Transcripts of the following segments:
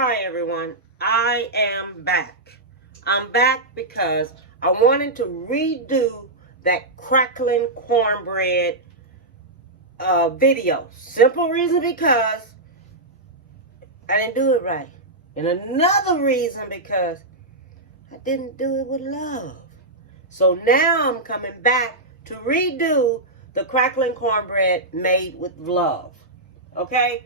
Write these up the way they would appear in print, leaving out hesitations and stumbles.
Hi everyone, I am back. I'm back because I wanted to redo that Cracklin cornbread video. Simple reason because I didn't do it right. And another reason because I didn't do it with love. So now I'm coming back to redo the Cracklin cornbread made with love. Okay?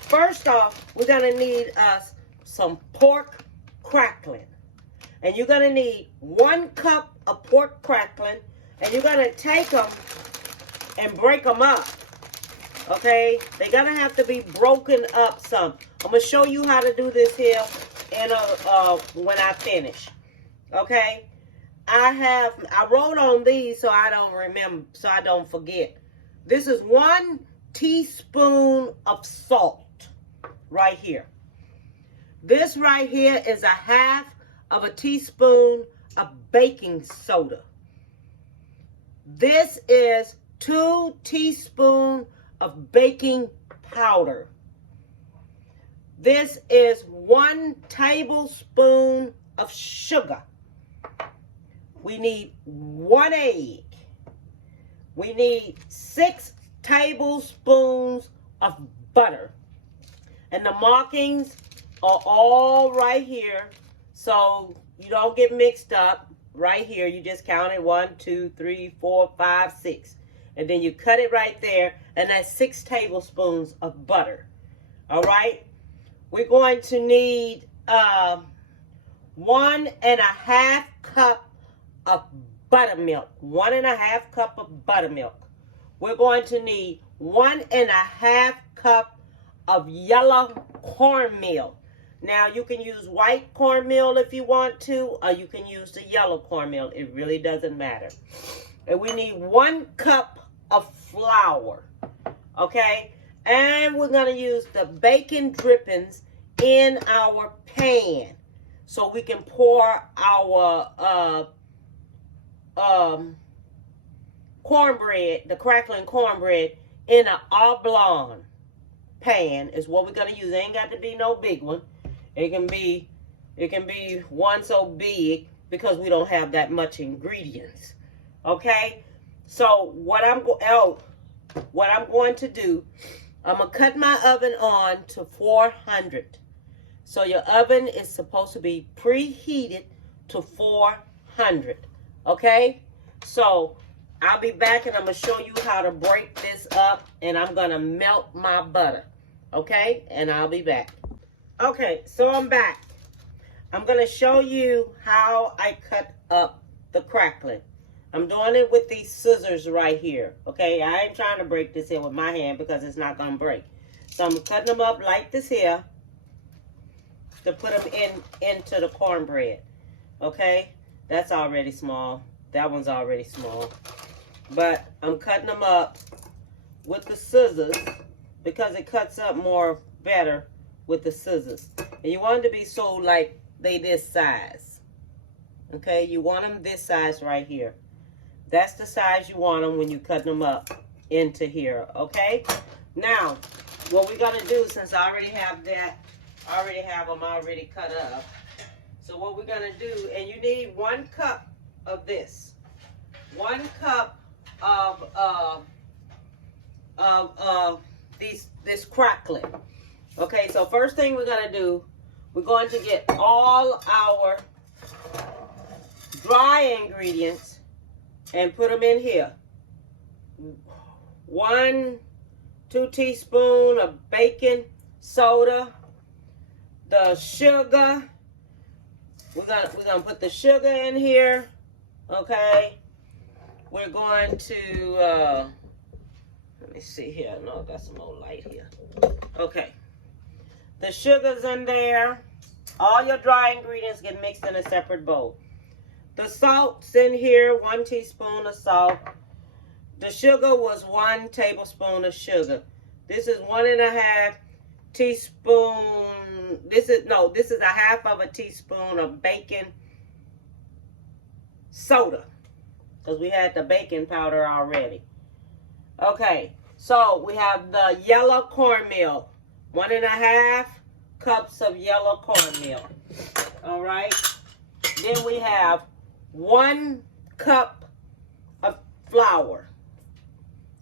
First off, we're going to need us some pork crackling. And you're going to need 1 cup of pork crackling. And you're going to take them and break them up. Okay? They're going to have to be broken up some. I'm going to show you how to do this here when I finish. Okay? I wrote on these so I don't remember, so I don't forget. This is 1 teaspoon of salt. Right here. This right here is 1/2 of a teaspoon of baking soda. This is 2 teaspoons of baking powder. This is 1 tablespoon of sugar. We need 1 egg. We need 6 tablespoons of butter. And the markings are all right here, so you don't get mixed up. Right here, you just count it 1, 2, 3, 4, 5, 6. And then you cut it right there, and that's 6 tablespoons of butter. All right? We're going to need 1.5 cup of buttermilk. 1.5 cup of buttermilk. We're going to need 1.5 cup of yellow cornmeal. Now you can use white cornmeal if you want to, or you can use the yellow cornmeal. It really doesn't matter. And we need 1 cup of flour. Okay? And we're going to use the bacon drippings in our pan so we can pour our cornbread, the crackling cornbread, in an oblong pan is what we're going to use. It ain't got to be no big one. It can be one so big because we don't have that much ingredients. Okay? So what I'm going to do, I'm going to cut my oven on to 400. So your oven is supposed to be preheated to 400. Okay? So I'll be back and I'm going to show you how to break this up, and I'm going to melt my butter. Okay? And I'll be back. Okay, so I'm back. I'm going to show you how I cut up the crackling. I'm doing it with these scissors right here. Okay? I ain't trying to break this here with my hand because it's not going to break. So I'm cutting them up like this here to put them into the cornbread. Okay? That's already small. That one's already small. But I'm cutting them up with the scissors because it cuts up more better with the scissors. And you want them to be so like they this size. Okay, you want them this size right here. That's the size you want them when you cut them up into here. Okay, now what we're gonna do, since I already have that, I already have them already cut up. So what we're gonna do, and you need 1 cup of this, 1 cup of this crackling. Okay, so first thing we're going to do, we're going to get all our dry ingredients and put them in here. 1, 2 teaspoons of baking soda, the sugar. We're gonna put the sugar in here. Okay, we're going to let me see here. No, I got some more light here. Okay. The sugar's in there. All your dry ingredients get mixed in a separate bowl. The salt's in here, 1 teaspoon of salt. The sugar was 1 tablespoon of sugar. This is 1.5 teaspoon. This is 1/2 of a teaspoon of baking soda, because we had the baking powder already. Okay, so we have the yellow cornmeal, 1.5 cups of yellow cornmeal. All right. Then we have 1 cup of flour.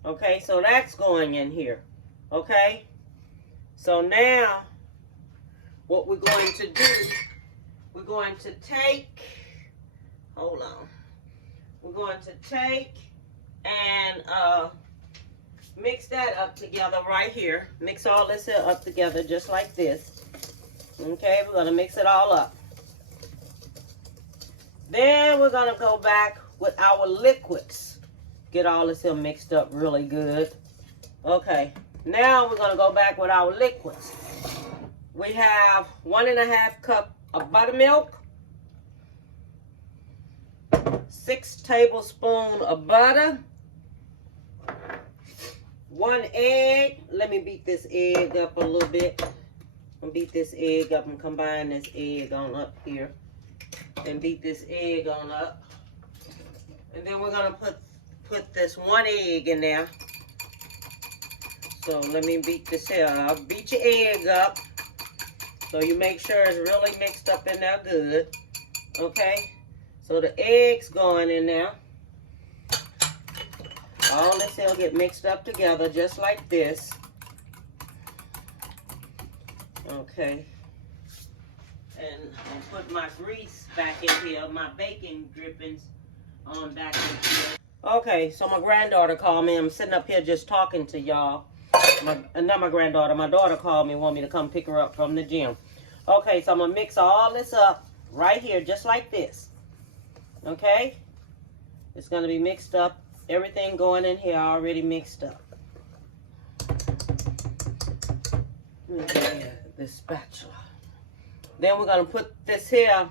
Okay, so that's going in here. Okay. So now, what we're going to do, we're going to take, hold on. We're going to take and mix that up together right here. Mix all this up together just like this. Okay, we're going to mix it all up. Then we're going to go back with our liquids. Get all this here mixed up really good. Okay, now we're going to go back with our liquids. We have 1.5 cup of buttermilk. 6 tablespoons of butter. 1 egg. Let me beat this egg up a little bit. I'm gonna beat this egg up and combine this egg on up here. And beat this egg on up. And then we're gonna put this 1 egg in there. So let me beat this here up. Beat your egg up. So you make sure it's really mixed up in there good. Okay? So the eggs going in there. All this will get mixed up together just like this. Okay. And I'll put my grease back in here, my bacon drippings on back in here. Okay, so my granddaughter called me. I'm sitting up here just talking to y'all. Not my granddaughter, my daughter called me, want me to come pick her up from the gym. Okay, so I'm gonna mix all this up right here just like this. Okay? It's gonna be mixed up. Everything going in here already mixed up. Let me get this spatula. Then we're going to put this here,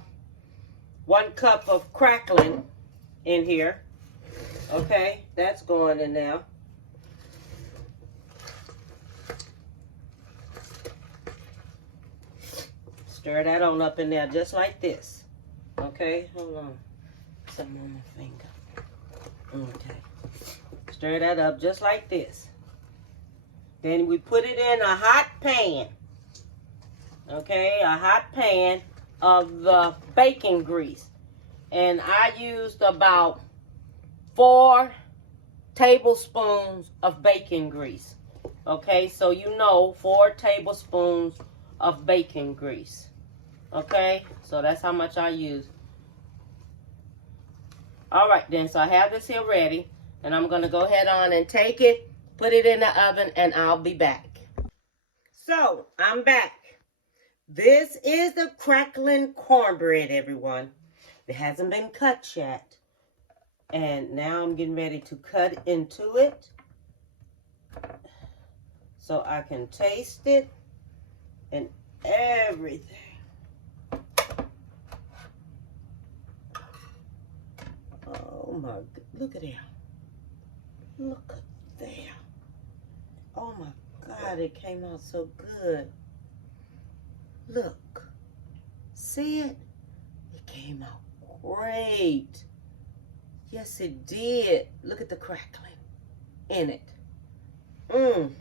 1 cup of Cracklin in here. Okay, that's going in there. Stir that on up in there just like this. Okay, hold on. Something on my finger. Okay. Stir that up just like this. Then we put it in a hot pan. Okay, a hot pan of the bacon grease. And I used about 4 tablespoons of bacon grease. Okay, so you know 4 tablespoons of bacon grease. Okay, so that's how much I use. All right then, so I have this here ready, and I'm going to go ahead on and take it, put it in the oven, and I'll be back. So, I'm back. This is the Cracklin cornbread, everyone. It hasn't been cut yet. And now I'm getting ready to cut into it so I can taste it and everything. Oh my, look at that. Look at that. Oh my God, it came out so good. Look. See it? It came out great. Yes, it did. Look at the crackling in it. And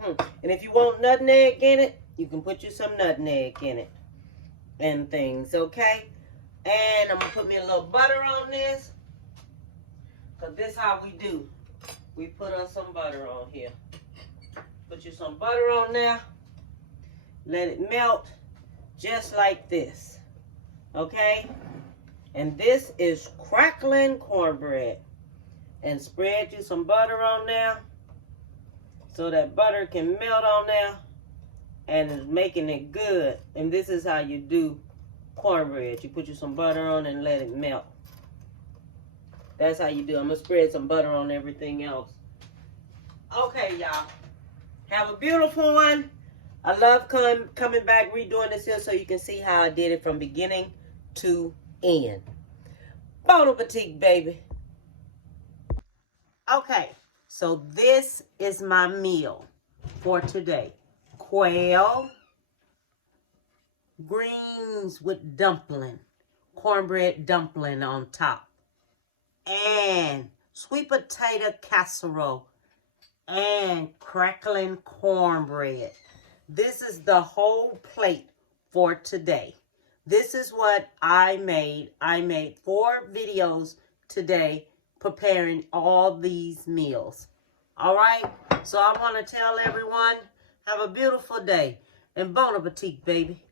if you want nutmeg in it, you can put you some nutmeg in it and things, okay? And I'm going to put me a little butter on this. Because this is how we do. We put us some butter on here. Put you some butter on there. Let it melt just like this. Okay? And this is Cracklin cornbread. And spread you some butter on there. So that butter can melt on there. And it's making it good. And this is how you do cornbread. You put you some butter on and let it melt. That's how you do. I'm going to spread some butter on everything else. Okay, y'all. Have a beautiful one. I love coming back, redoing this here so you can see how I did it from beginning to end. Bon appetit, baby. Okay, so this is my meal for today. Quail, greens with dumpling, cornbread dumpling on top, and sweet potato casserole, and Cracklin cornbread. This is the whole plate for today. This is what I made. I made 4 videos today preparing all these meals. All right? So I want to tell everyone, have a beautiful day. And bon appetit, baby.